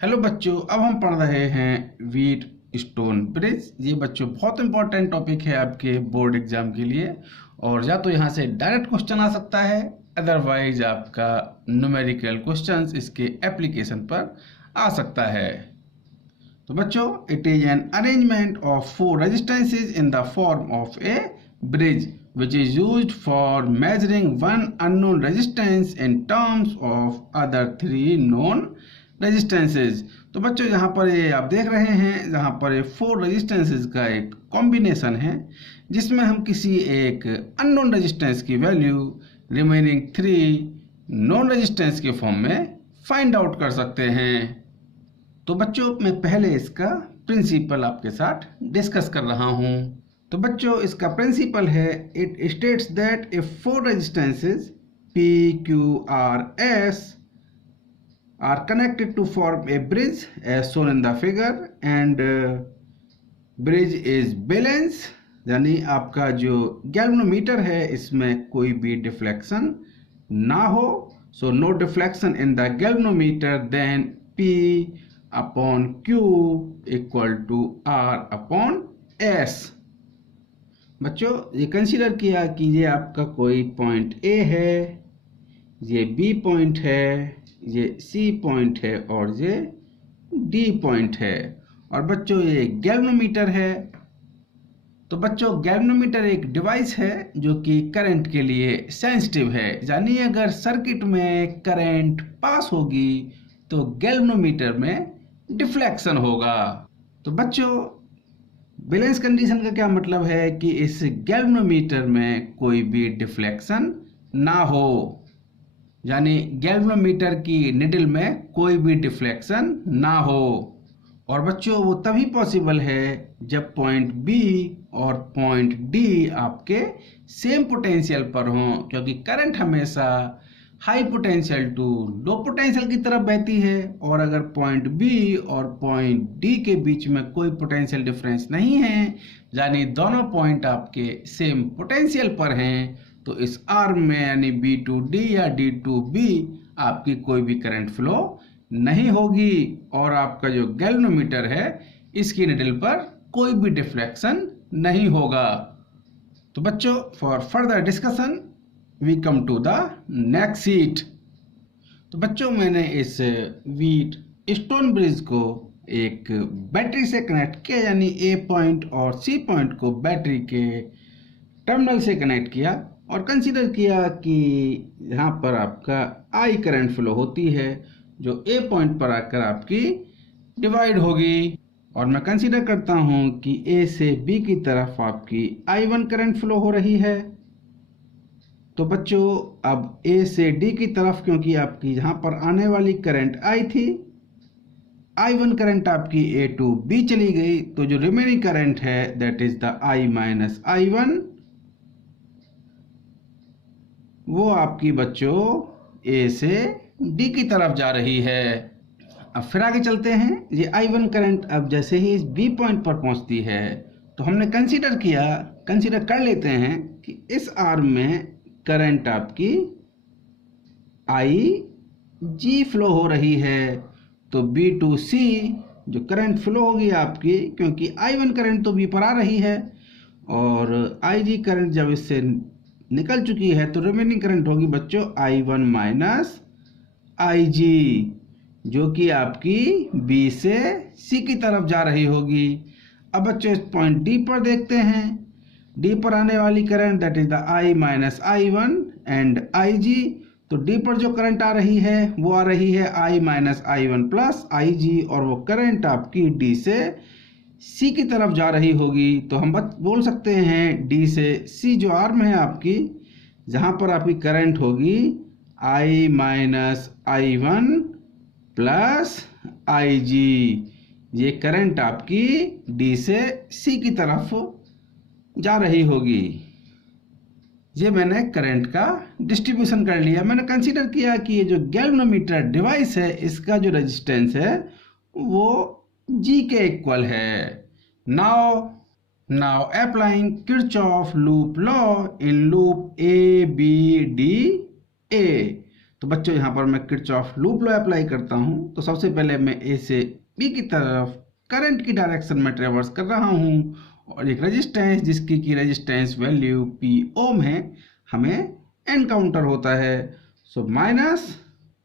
Hello बच्चों, अब हम पढ़ रहे हैं व्हीट स्टोन ब्रिज। ये बच्चों बहुत इंपॉर्टेंट टॉपिक है आपके बोर्ड एग्जाम के लिए। और या तो यहाँ से डायरेक्ट क्वेश्चन आ सकता है, अदरवाइज आपका न्यूमेरिकल क्वेश्चंस इसके एप्लीकेशन पर आ सकता है। तो बच्चों, it is an arrangement of 4 resistances in the form of A bridge which is used for measuring one unknown resistance in terms of other 3 known resistances। तो बच्चों यहाँ पर ये आप देख रहे हैं, जहाँ पर ये 4 रेजिस्टेंसेज का एक कॉम्बिनेशन है, जिसमें हम किसी एक अननोन रेजिस्टेंस की वैल्यू रिमेनिंग 3 नॉन रेजिस्टेंस के फॉर्म में फाइंड आउट कर सकते हैं। तो बच्चों, मैं पहले इसका प्रिंसिपल आपके साथ डिस्कस कर रहा हूँ। तो बच्चों, इसका प्रिंसिपल है, it states that if 4 resistances P, Q, R, S are connected to form a bridge as shown in the figure and bridge is balanced, यानी आपका जो गैल्वेनोमीटर है इसमें कोई भी डिफ्लेक्शन ना हो, so no deflection in the galvanometer, then P upon Q equal to R upon S। बच्चों, ये कंसीडर किया कि ये आपका कोई पॉइंट A है, ये B पॉइंट है, ये C पॉइंट है और ये D पॉइंट है। और बच्चों, ये गैल्वेनोमीटर है। तो बच्चों, गैल्वेनोमीटर एक डिवाइस है जो कि करंट के लिए सेंसिटिव है, यानी अगर सर्किट में करंट पास होगी तो गैल्वेनोमीटर में डिफ्लेक्शन होगा। तो बच्चों, बैलेंस कंडीशन का क्या मतलब है कि इस गैल्वेनोमीटर में कोई भी डिफ्लेक्शन ना हो, यानी गैल्वेनोमीटर की निडल में कोई भी डिफ्लेक्शन ना हो। और बच्चों, वो तभी पॉसिबल है जब पॉइंट B और पॉइंट D आपके सेम पोटेंशियल पर हों, क्योंकि करंट हमेशा high potential to low potential की तरफ बहती है। और अगर पॉइंट B और पॉइंट D के बीच में कोई पोटेंशियल डिफरेंस नहीं है, यानी दोनों पॉइंट आपके सेम पोटेंशियल पर हैं, तो इस आर्म में यानी B to D या D to B आपकी कोई भी करंट फ्लो नहीं होगी और आपका जो गैल्वेनोमीटर है इसकी निडल पर कोई भी डिफ्लेक्शन नहीं होगा। तो बच्चों, for further discussion we come to the next sheet. तो बच्चों, मैंने इस व्हीट स्टोन ब्रिज को एक बैटरी से कनेक्ट किया, यानी A पॉइंट और C पॉइंट को बैटरी के टर्मिनल से कनेक्ट किया और कंसीडर किया कि यहाँ पर आपका I करंट फ्लो होती है जो A पॉइंट पर आकर आपकी डिवाइड होगी। और मैं कंसीडर करता हूँ कि A से B की तरफ आपकी I1 करंट फ्लो हो रही है। तो बच्चों, अब A से D की तरफ क्योंकि आपकी यहाँ पर आने वाली करंट I थी, I1 करंट आपकी A to B चली गई, तो जो रिमेनिंग करंट है that is the I minus I1, वो आपकी बच्चों A से D की तरफ जा रही है। अब फिर आगे चलते हैं। ये I1 करंट अब जैसे ही इस B पॉइंट पर पहुंचती है तो हमने कंसीडर कर लेते हैं कि इस आर्म में करंट आपकी IG फ्लो हो रही है, तो B to C जो करंट फ्लो होगी आपकी, क्योंकि I1 करंट तो B पर आ रही है और IG करंट जब इससे निकल चुकी है तो रिमेनिंग करंट होगी बच्चों I1 माइनस IG, जो कि आपकी B से C की तरफ जा रही होगी। अब बच्चों, इस पॉइंट D पर देखते हैं। D पर आने वाली current that is the I minus I1 and IG। तो D पर जो करंट आ रही है वो आ रही है I minus I1 plus IG, और वो करंट आपकी D से C की तरफ जा रही होगी। तो हम बोल सकते हैं D से C जो आर्म है आपकी, जहाँ पर आपकी करंट होगी I minus I1 plus IG, ये करंट आपकी D से C की तरफ जा रही होगी। ये मैंने करंट का डिस्ट्रीब्यूशन कर लिया। मैंने कंसीडर किया कि ये जो गैल्वेनोमीटर डिवाइस है इसका जो रेजिस्टेंस है वो G के इक्वल है। Now applying Kirchhoff loop law in loop A B D A। तो बच्चों यहाँ पर मैं किरचॉफ लूप लॉ अप्लाई करता हूँ। तो सबसे पहले मैं ए से बी की तरफ करंट की डायरेक्शन में ट्रेवर्स कर रहा हूँ, और एक रेजिस्टेंस जिसकी की रेजिस्टेंस वैल्यू पी ओम है हमें एनकाउंटर होता है। सो माइनस,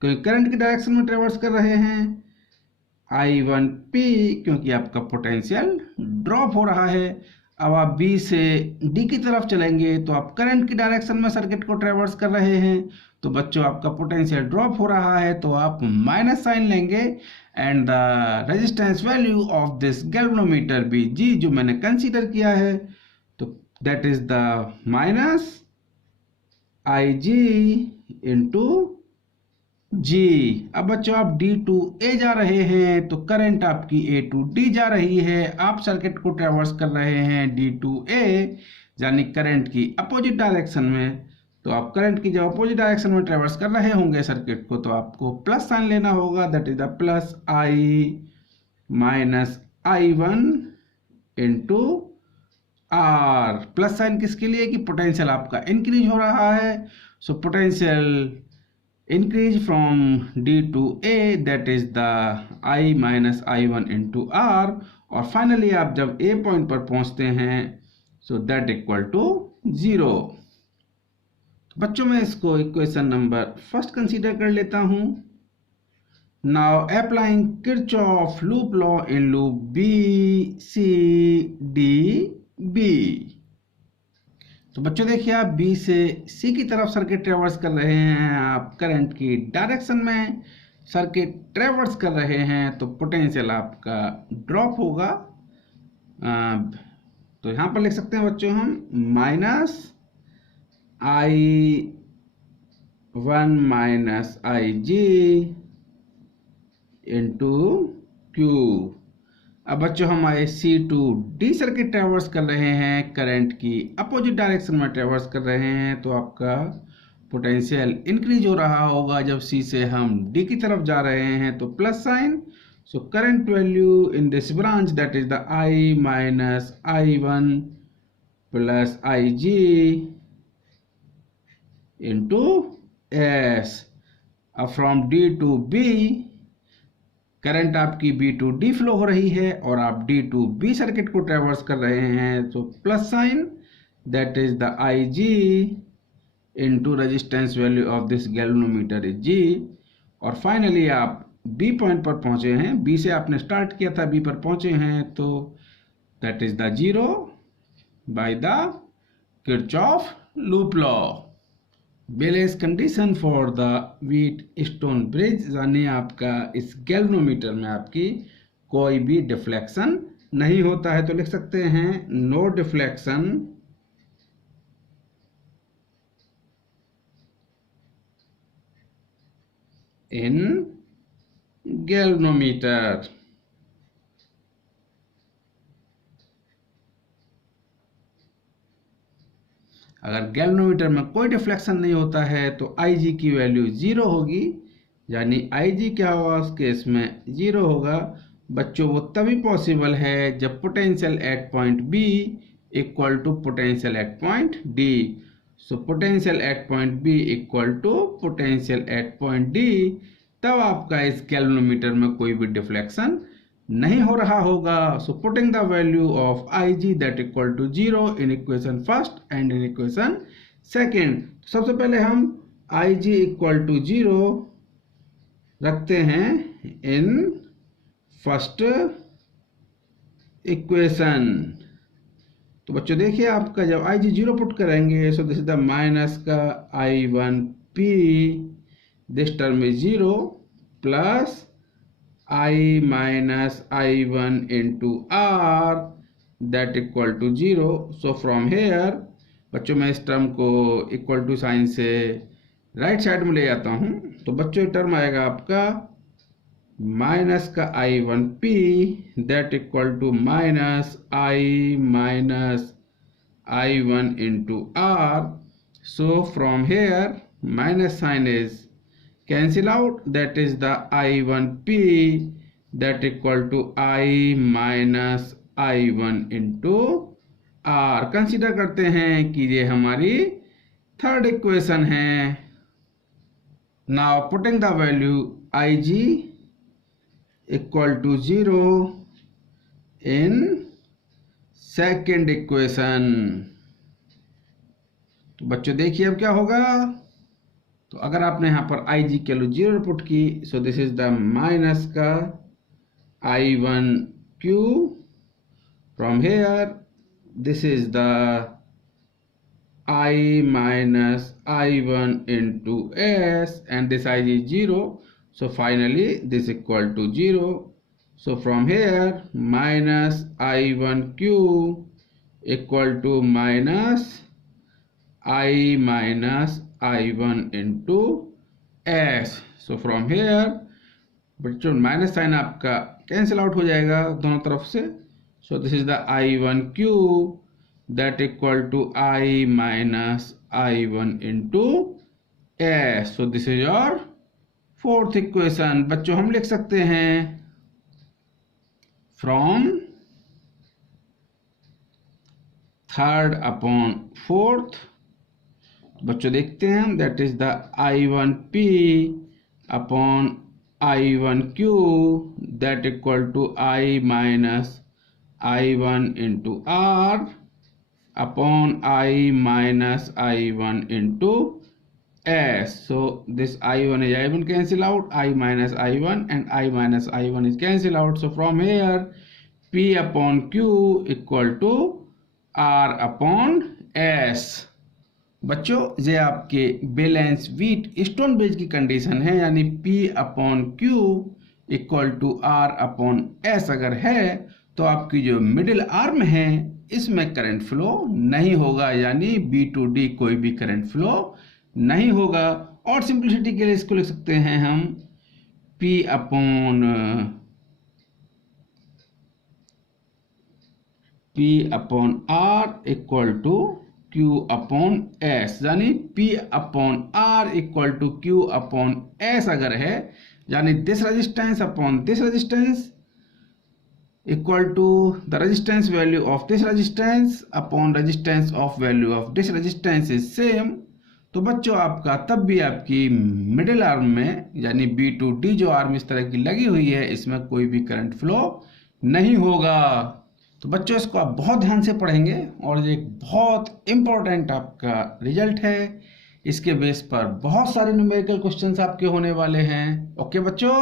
क्योंकि करंट की डायरेक्शन में ट्रेवर्स कर रहे हैं, I1P, क्योंकि आपका पोटेंशियल ड्रॉप हो रहा है। अब आप B से D की तरफ चलेंगे तो आप करंट की डायरेक्शन में सर्किट को ट्रेवर्स कर रहे हैं, तो बच्चों आपका पोटेंशियल ड्रॉप हो रहा है, तो आप माइनस साइन लेंगे and the resistance value of this galvanometer भी G जो मैंने कंसीडर किया है, तो that is the minus IG into G. अब बच्चों आप D टू A जा रहे हैं, तो करंट आपकी A टू D जा रही है। आप सर्किट को ट्रेवर्स कर रहे हैं D टू A, यानी करंट की अपोजिट डायरेक्शन में। तो आप करंट की जब अपोजिट डायरेक्शन में ट्रेवर्स कर रहे होंगे सर्किट को, तो आपको प्लस साइन लेना होगा, that is the plus I minus I1 into R। Plus sign किसके लिए? कि पोटेंशियल आपका इंक्रीज हो रहा है। So potential increase from D to A, that is the I minus I1 into R, और finally आप जब A पॉइंट पर पहुंचते हैं so that equal to 0। बच्चों में इसको इक्वेशन नंबर फर्स्ट कंसीडर कर लेता हूं। Now applying Kirchhoff loop law in loop B, C, D, B। तो बच्चों देखिए, आप B से C की तरफ सर्किट ट्रेवर्स कर रहे हैं, आप करंट की डायरेक्शन में सर्किट ट्रेवर्स कर रहे हैं, तो पोटेंशियल आपका ड्रॉप होगा। तो यहाँ पर लिख सकते हैं बच्चों हम minus I1 minus IG into Q। अब बच्चों हमारे C to D circuit traverse कर रहे हैं, करंट की अपोजिट डायरेक्शन में ट्रेवर्स कर रहे हैं, तो आपका पोटेंशियल इंक्रीज हो रहा होगा। जब C से हम D की तरफ जा रहे हैं तो plus sign. So current value in this branch that is the I minus I1 plus IG into S। अब from D to B current आपकी B टू D फ्लो हो रही है, और आप D टू B सर्किट को ट्रेवर्स कर रहे हैं, तो plus sign that is the IG into resistance value of this galvanometer is G। और फाइनली आप B पॉइंट पर पहुंचे हैं, B से आपने स्टार्ट किया था, B पर पहुंचे हैं, तो that is the 0 by the Kirchhoff loop law. Balance condition for the Wheatstone bridge, यानी आपका इस गैल्वेनोमीटर में आपकी कोई भी डिफ्लेक्शन नहीं होता है, तो लिख सकते हैं नो डिफ्लेक्शन इन गैल्वेनोमीटर। अगर गैल्वेनोमीटर में कोई डिफ्लेक्शन नहीं होता है तो IG की वैल्यू 0 होगी, यानी IG क्या होगा उस केस में 0 होगा। बच्चों वो तभी पॉसिबल है जब potential at point B equal to potential at point D। So potential at point B equal to potential at point D, तब आपका इस गैल्वेनोमीटर में कोई भी डिफ्लेक्शन नहीं हो रहा होगा। So putting the value of IG that equal to 0 in equation first and in equation second. सबसे पहले हम IG इक्वल टू 0 रखते हैं इन फर्स्ट इक्वेशन। तो बच्चों देखिए, आपका जब IG 0 पुट करेंगे, so this is the minus का I1P, this term is 0 plus I minus I1 into R that equal to 0। So from here बच्चों मैं इस टर्म को इक्वल टू साइन से राइट साइड में ले जाता हूँ, तो बच्चों टर्म आएगा आपका माइनस का I1P that equal to minus I minus I1 into R। So from here minus sign is cancel out, that is the I1P that equal to I minus I1 into R। Consider करते हैं कि ये हमारी third equation है। Now putting the value IG equal to 0 in second equation. तो बच्चों देखिए अब क्या होगा। तो अगर आपने यहाँ पर IG की वैल्यू 0 पुट की, so this is the minus का I1Q। From here this is the I minus I1 into S, and this I is 0, so finally this equal to 0. So from here minus I1Q equal to minus I minus I1 into S. So from here बच्चों minus sign आपका cancel out हो जाएगा दोनों तरफ से। So this is the I1Q that equal to I minus I1 into S. So this is your fourth equation। बच्चों हम लिख सकते हैं from third upon fourth। बच्चों देखते हैं हम, that is the I1P upon I1Q that equal to I minus I1 into R upon I minus I1 into S. So this I1 is I1 cancel out, I minus I1 and I minus I1 is cancel out. So from here P upon Q equal to R upon S। बच्चों ये आपके balance Wheatstone bridge की condition है, यानी P upon Q equal to R upon S अगर है तो आपकी जो मिडिल आर्म है इसमें करंट फ्लो नहीं होगा, यानी B to D कोई भी करंट फ्लो नहीं होगा। और सिंप्लिसिटी के लिए इसको लिख सकते हैं हम P upon R equal to Q upon S, यानी P upon R equal to Q upon S अगर है, यानी this resistance upon this resistance equal to the resistance value of this resistance upon resistance of value of this resistance is same. तो बच्चों आपका तब भी आपकी मिडिल आर्म में यानी B to D जो आर्म इस तरह की लगी हुई है इसमें कोई भी करंट फ्लो नहीं होगा। तो बच्चों इसको आप बहुत ध्यान से पढ़ेंगे और ये एक बहुत इम्पोर्टेंट आपका रिजल्ट है। इसके बेस पर बहुत सारे न्यूमेरिकल क्वेश्चंस आपके होने वाले हैं। ओके बच्चों।